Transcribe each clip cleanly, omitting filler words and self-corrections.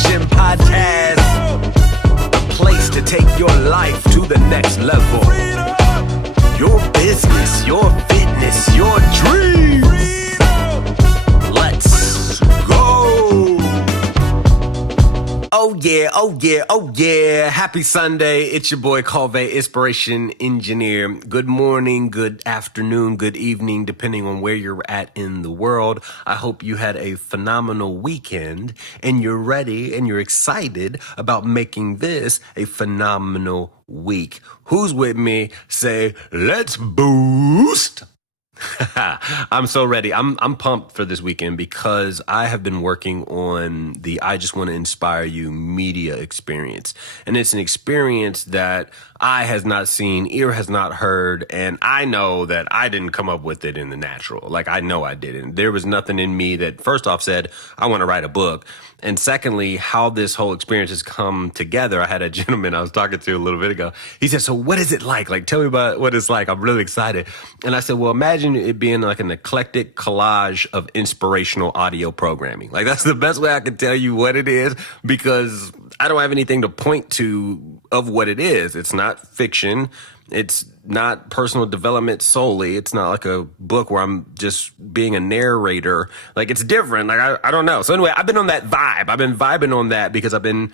Motivation Podcast, a place to take your life to the next level. Your business, your fitness, your dreams. Let's go. Oh yeah, oh yeah, oh yeah. Happy Sunday. It's your boy Calvé, Inspiration Engineer. Good morning, good afternoon, good evening, depending on where you're at in the world. I hope you had a phenomenal weekend and you're ready and you're excited about making this a phenomenal week. Who's with me? Say, let's boost. I'm so ready. I'm pumped for this weekend because I have been working on the I Just Want to Inspire You media experience. And it's an experience that eye has not seen, ear has not heard, and I know that I didn't come up with it in the natural. Like, I know I didn't. There was nothing in me that, first off, said, I want to write a book. And secondly, how this whole experience has come together. I had a gentleman I was talking to a little bit ago. He said, so what is it like? Like, tell me about what it's like. I'm really excited. And I said, well, imagine it being like an eclectic collage of inspirational audio programming. Like, that's the best way I can tell you what it is, because I don't have anything to point to of what it is. It's not fiction. It's not personal development solely. It's not like a book where I'm just being a narrator. Like, it's different. Like, I don't know. So anyway, I've been on that vibe. I've been vibing on that because I've been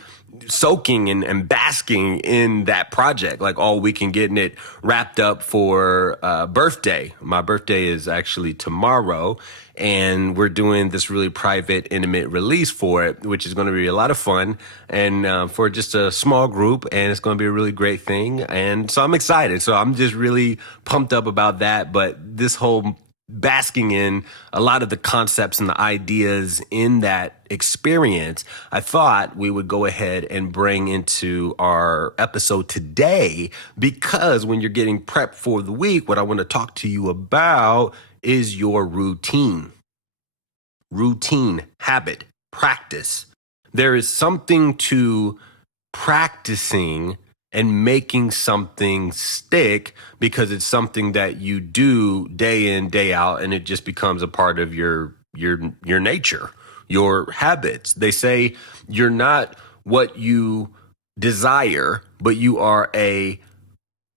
soaking and basking in that project like all week and getting it wrapped up for birthday. My birthday is actually tomorrow, and we're doing this really private, intimate release for it, which is going to be a lot of fun and for just a small group, and it's going to be a really great thing. And so I'm excited. So I'm just really pumped up about that. But this whole basking in a lot of the concepts and the ideas in that experience, I thought we would go ahead and bring into our episode today, because when you're getting prepped for the week, what I want to talk to you about is your routine. Routine, habit, practice. There is something to practicing and making something stick, because it's something that you do day in, day out, and it just becomes a part of your nature, your habits. They say you're not what you desire, but you are a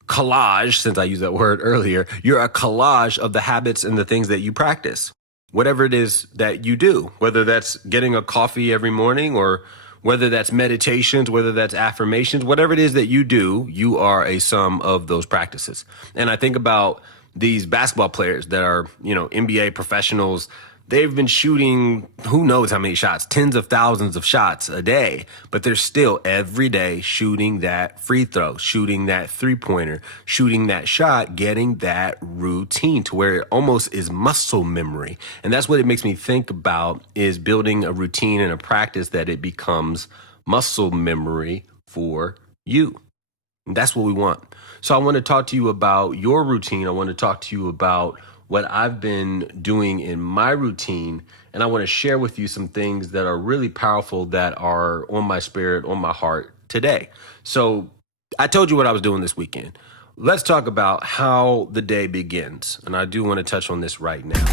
collage, since I used that word earlier. You're a collage of the habits and the things that you practice. Whatever it is that you do, whether that's getting a coffee every morning, or whether that's meditations, whether that's affirmations, whatever it is that you do, you are a sum of those practices. And I think about these basketball players that are, NBA professionals. They've been shooting who knows how many shots, tens of thousands of shots a day, but they're still every day shooting that free throw, shooting that three-pointer, shooting that shot, getting that routine to where it almost is muscle memory. And that's what it makes me think about, is building a routine and a practice that it becomes muscle memory for you. And that's what we want. So I want to talk to you about your routine. I want to talk to you about what I've been doing in my routine, and I want to share with you some things that are really powerful that are on my spirit, on my heart today. So I told you what I was doing this weekend. Let's talk about how the day begins, and I do want to touch on this right now.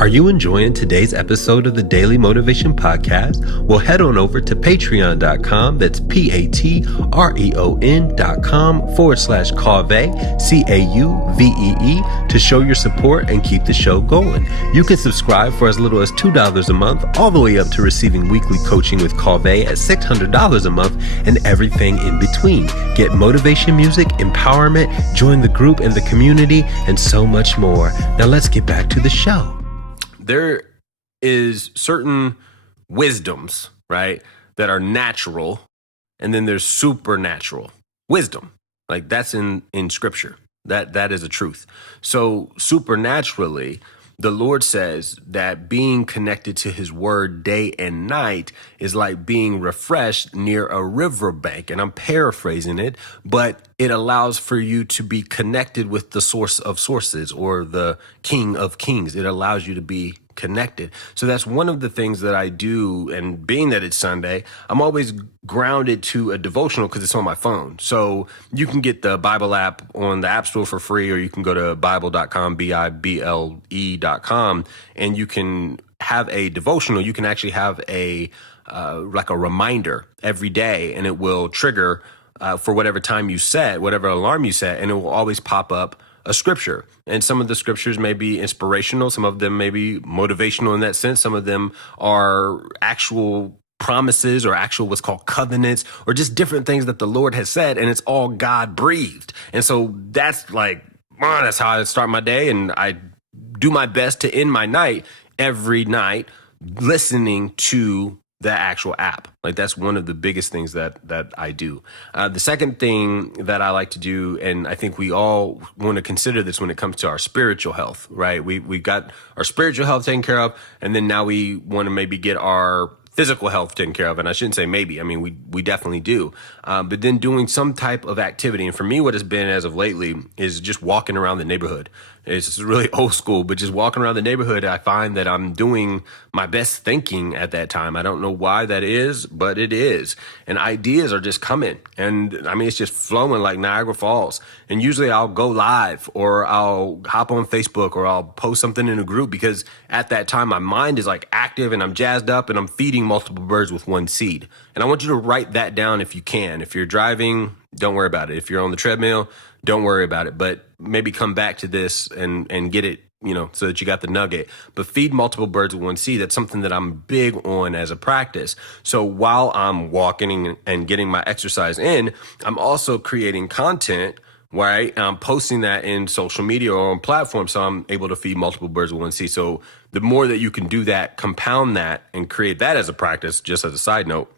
Are you enjoying today's episode of the Daily Motivation Podcast? Well, head on over to patreon.com. That's patreon.com/Calvé, CAUVEE, to show your support and keep the show going. You can subscribe for as little as $2 a month, all the way up to receiving weekly coaching with Calvé at $600 a month, and everything in between. Get motivation music, empowerment, join the group and the community, and so much more. Now let's get back to the show. There is certain wisdoms, right, that are natural, and then there's supernatural wisdom. Like, that's in scripture. That is a truth. So supernaturally, the Lord says that being connected to his word day and night is like being refreshed near a riverbank. And I'm paraphrasing it, but it allows for you to be connected with the source of sources, or the King of Kings. It allows you to be connected. So that's one of the things that I do. And being that it's Sunday, I'm always grounded to a devotional because it's on my phone. So you can get the Bible app on the App Store for free, or you can go to bible.com, bible.com, and you can have a devotional. You can actually have a like a reminder every day, and it will trigger for whatever time you set, whatever alarm you set, and it will always pop up a scripture. And some of the scriptures may be inspirational. Some of them may be motivational in that sense. Some of them are actual promises or actual what's called covenants or just different things that the Lord has said. And it's all God breathed. And so that's like, that's how I start my day. And I do my best to end my night every night listening to the actual app. Like that's one of the biggest things that I do. The second thing that I like to do, and I think we all want to consider this when it comes to our spiritual health, right? We got our spiritual health taken care of, and then now we want to maybe get our physical health taken care of. And I shouldn't say maybe, I mean, we definitely do. But then doing some type of activity. And for me, what has been as of lately is just walking around the neighborhood. It's really old school, but just walking around the neighborhood, I find that I'm doing my best thinking at that time. I don't know why that is, but it is. And ideas are just coming. And I mean, it's just flowing like Niagara Falls. And usually I'll go live or I'll hop on Facebook or I'll post something in a group because at that time, my mind is like active and I'm jazzed up and I'm feeding multiple birds with one seed. And I want you to write that down if you can. If you're driving, don't worry about it. If you're on the treadmill, don't worry about it, but maybe come back to this and get it, so that you got the nugget. But feed multiple birds with one seed. That's something that I'm big on as a practice. So while I'm walking and getting my exercise in, I'm also creating content, right? I'm posting that in social media or on platforms. So I'm able to feed multiple birds with one seed. So the more that you can do that, compound that and create that as a practice, just as a side note,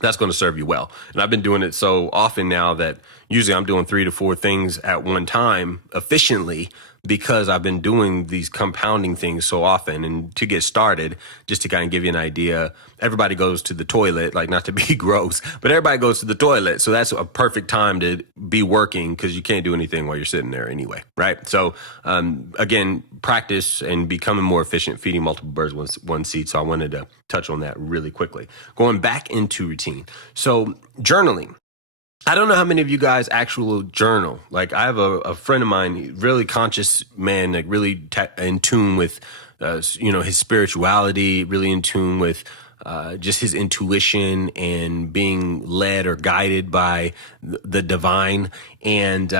that's going to serve you well. And I've been doing it so often now that usually I'm doing 3 to 4 things at one time efficiently because I've been doing these compounding things so often. And to get started, just to kind of give you an idea, everybody goes to the toilet, like not to be gross, but everybody goes to the toilet. So that's a perfect time to be working because you can't do anything while you're sitting there anyway, right? So again, practice and becoming more efficient, feeding multiple birds with one seed. So I wanted to touch on that really quickly. Going back into routine. So journaling. I don't know how many of you guys actually journal. Like I have a friend of mine, really conscious man, like really in tune with, his spirituality, really in tune with just his intuition and being led or guided by the divine. And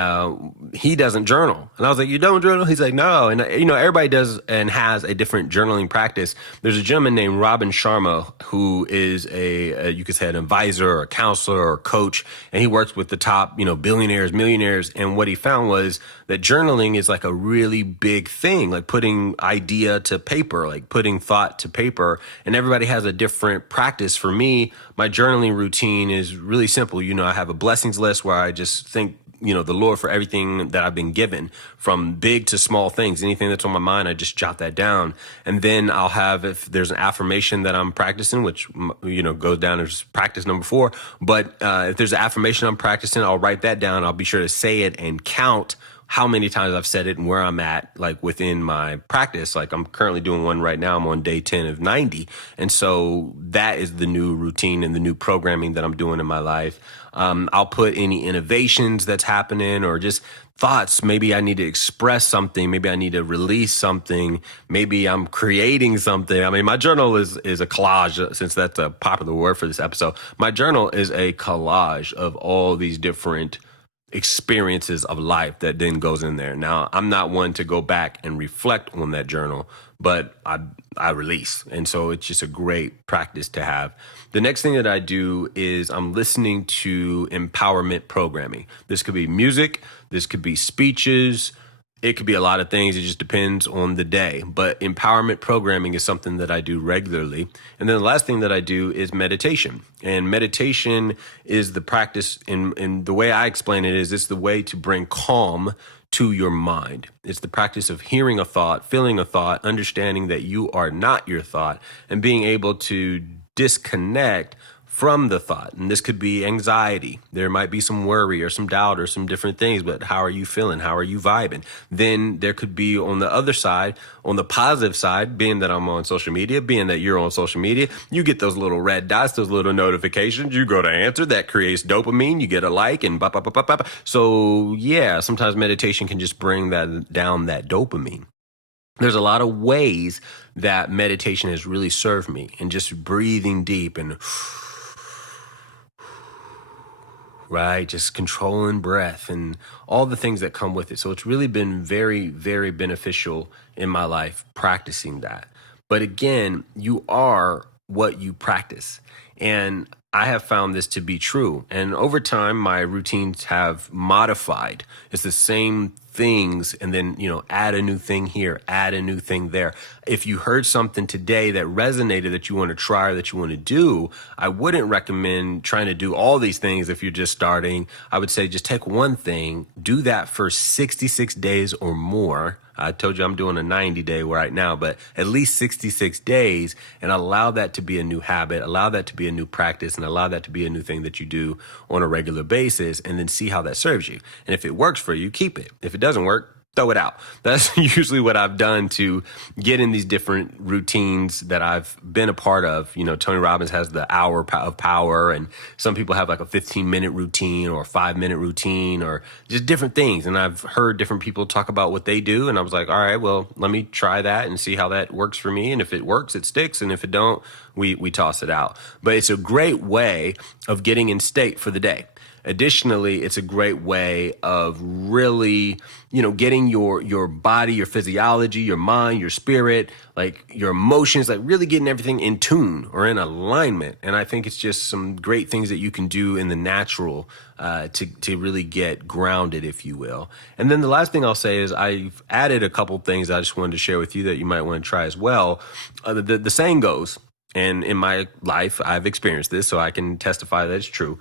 he doesn't journal. And I was like, you don't journal? He's like, no. And, everybody does and has a different journaling practice. There's a gentleman named Robin Sharma who is you could say an advisor or a counselor or a coach. And he works with the top, billionaires, millionaires. And what he found was that journaling is like a really big thing, like putting idea to paper, like putting thought to paper. And everybody has a different practice. For me, my journaling routine is really simple. I have a blessings list where I just thank the Lord for everything that I've been given, from big to small things. Anything that's on my mind, I just jot that down. And then I'll have, if there's an affirmation that I'm practicing, which, goes down as practice number 4. But if there's an affirmation I'm practicing, I'll write that down. I'll be sure to say it and count how many times I've said it and where I'm at, like within my practice. Like I'm currently doing one right now. I'm on day 10 of 90. And so that is the new routine and the new programming that I'm doing in my life. I'll put any innovations that's happening or just thoughts. Maybe I need to express something. Maybe I need to release something. Maybe I'm creating something. I mean, my journal is a collage, since that's a popular word for this episode. My journal is a collage of all these different experiences of life that then goes in there. Now, I'm not one to go back and reflect on that journal, but I release. And so it's just a great practice to have. The next thing that I do is I'm listening to empowerment programming. This could be music. This could be speeches. It could be a lot of things. It just depends on the day. But empowerment programming is something that I do regularly. And then the last thing that I do is meditation. And meditation is the practice, in the way I explain it is it's the way to bring calm to your mind. It's the practice of hearing a thought, feeling a thought, understanding that you are not your thought, and being able to disconnect from the thought. And this could be anxiety. There might be some worry or some doubt or some different things, but how are you feeling? How are you vibing? Then there could be on the other side, on the positive side, being that I'm on social media, being that you're on social media, you get those little red dots, those little notifications. You go to answer, that creates dopamine. You get a like and bop, bop, bop, bop, bop. So yeah, sometimes meditation can just bring that down, that dopamine. There's a lot of ways that meditation has really served me, and just breathing deep and right, just controlling breath and all the things that come with it. So it's really been very, very beneficial in my life practicing that. But again, you are what you practice. And I have found this to be true. And over time, my routines have modified. It's the same things, and then, add a new thing here, add a new thing there. If you heard something today that resonated that you want to try or that you want to do, I wouldn't recommend trying to do all these things if you're just starting. I would say just take one thing, do that for 66 days or more. I told you I'm doing a 90-day right now, but at least 66 days, and allow that to be a new habit, allow that to be a new practice, and allow that to be a new thing that you do on a regular basis, and then see how that serves you. And if it works for you, keep it. If it doesn't work, throw it out. That's usually what I've done to get in these different routines that I've been a part of. Tony Robbins has the hour of power, and some people have like a 15-minute routine or a 5-minute routine or just different things. And I've heard different people talk about what they do. And I was like, all right, well, let me try that and see how that works for me. And if it works, it sticks. And if it don't, we toss it out. But it's a great way of getting in state for the day. Additionally, it's a great way of really, getting your body, your physiology, your mind, your spirit, like your emotions, like really getting everything in tune or in alignment. And I think it's just some great things that you can do in the natural to really get grounded, if you will. And then the last thing I'll say is I've added a couple things I just wanted to share with you that you might want to try as well. The saying goes, and in my life, I've experienced this, so I can testify that it's true.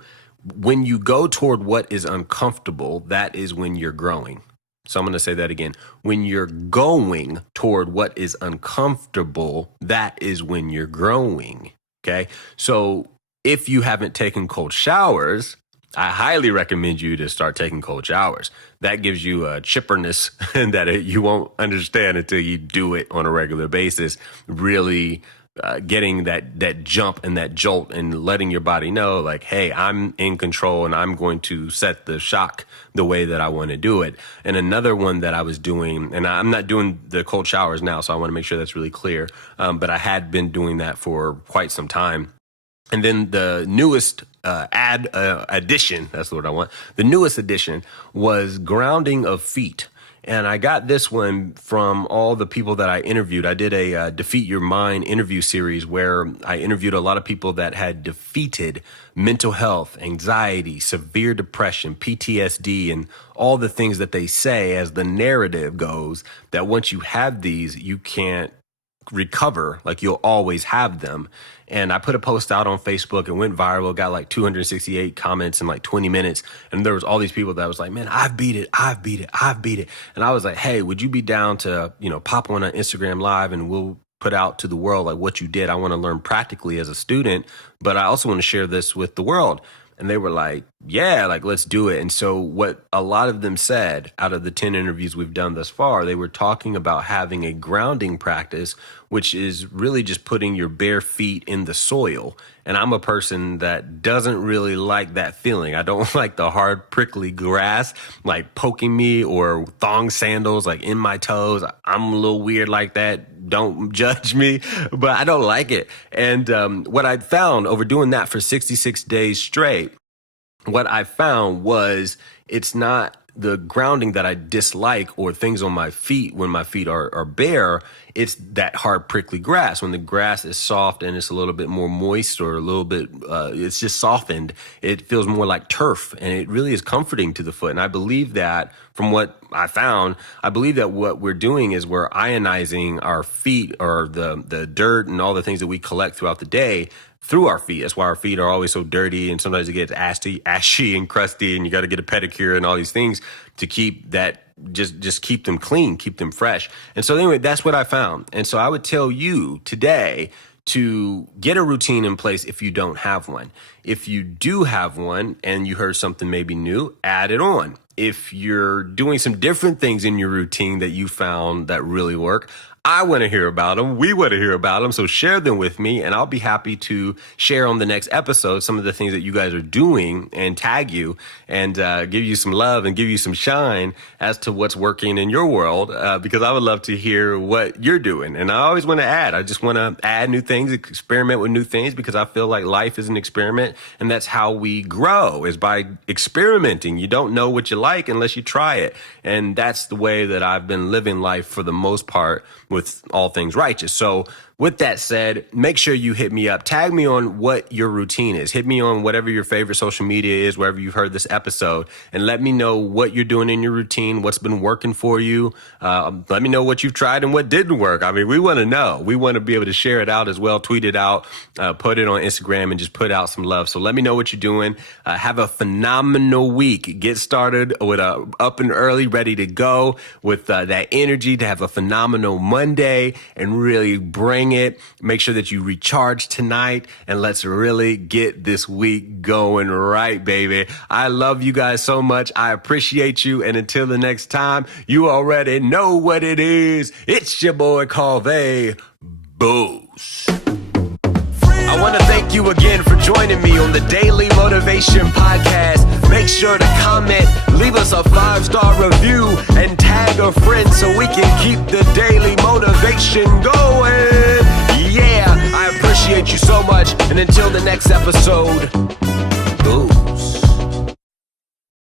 When you go toward what is uncomfortable, that is when you're growing. So I'm going to say that again. When you're going toward what is uncomfortable, that is when you're growing. Okay. So if you haven't taken cold showers, I highly recommend you to start taking cold showers. That gives you a chipperness that you won't understand until you do it on a regular basis. Really getting that jump and that jolt and letting your body know, like, hey, I'm in control and I'm going to set the shock the way that I want to do it. And another one that I was doing, and I'm not doing the cold showers now, so I want to make sure that's really clear, but I had been doing that for quite some time. And then the newest addition, that's the word I want, the newest addition was grounding of feet. And I got this one from all the people that I interviewed. I did a Defeat Your Mind interview series where I interviewed a lot of people that had defeated mental health, anxiety, severe depression, PTSD, and all the things that they say as the narrative goes, that once you have these, you can't recover, like you'll always have them. And I put a post out on Facebook and went viral, got like 268 comments in like 20 minutes. And there was all these people that was like, man, I've beat it. And I was like, hey, would you be down to, pop on an Instagram live and we'll put out to the world like what you did. I want to learn practically as a student, but I also want to share this with the world. And they were like, yeah, like, let's do it. And so what a lot of them said out of the 10 interviews we've done thus far, they were talking about having a grounding practice, which is really just putting your bare feet in the soil. And I'm a person that doesn't really like that feeling. I don't like the hard, prickly grass, like poking me, or thong sandals, like in my toes. I'm a little weird like that. Don't judge me, but I don't like it. And what I found over doing that for 66 days straight, what I found was it's not the grounding that I dislike or things on my feet when my feet are bare. It's that hard, prickly grass. When the grass is soft and it's a little bit more moist, or a little bit, it's just softened, it feels more like turf, and it really is comforting to the foot. And I believe that from what I found, I believe that what we're doing is we're ionizing our feet, or the dirt and all the things that we collect throughout the day, through our feet. That's why our feet are always so dirty, and sometimes it gets ashy and crusty, and you got to get a pedicure and all these things to keep that, just keep them clean, keep them fresh. And so anyway, that's what I found. And so I would tell you today to get a routine in place if you don't have one. If you do have one and you heard something maybe new, add it on. If you're doing some different things in your routine that you found that really work, I want to hear about them. We want to hear about them. So share them with me, and I'll be happy to share on the next episode some of the things that you guys are doing and tag you and give you some love and give you some shine as to what's working in your world, because I would love to hear what you're doing. And I always want to add. I just want to add new things, experiment with new things, because I feel like life is an experiment, and that's how we grow, is by experimenting. You don't know what you like unless you try it. And that's the way that I've been living life for the most part, with all things righteous. So with that said, make sure you hit me up. Tag me on what your routine is. Hit me on whatever your favorite social media is, wherever you've heard this episode, and let me know what you're doing in your routine, what's been working for you. Let me know what you've tried and what didn't work. I mean, we want to know. We want to be able to share it out as well, tweet it out, put it on Instagram, and just put out some love. So let me know what you're doing. Have a phenomenal week. Get started with up and early, ready to go with that energy to have a phenomenal Monday and really bring it. Make sure that you recharge tonight, and let's really get this week going right, baby. I love you guys so much. I appreciate you. And until the next time, you already know what it is. It's your boy Calvé Boost. I want to thank you again for joining me on the Daily Motivation Podcast. Make sure to comment, leave us a 5-star review, and tag a friend so we can keep the daily motivation going. Yeah, I appreciate you so much. And until the next episode,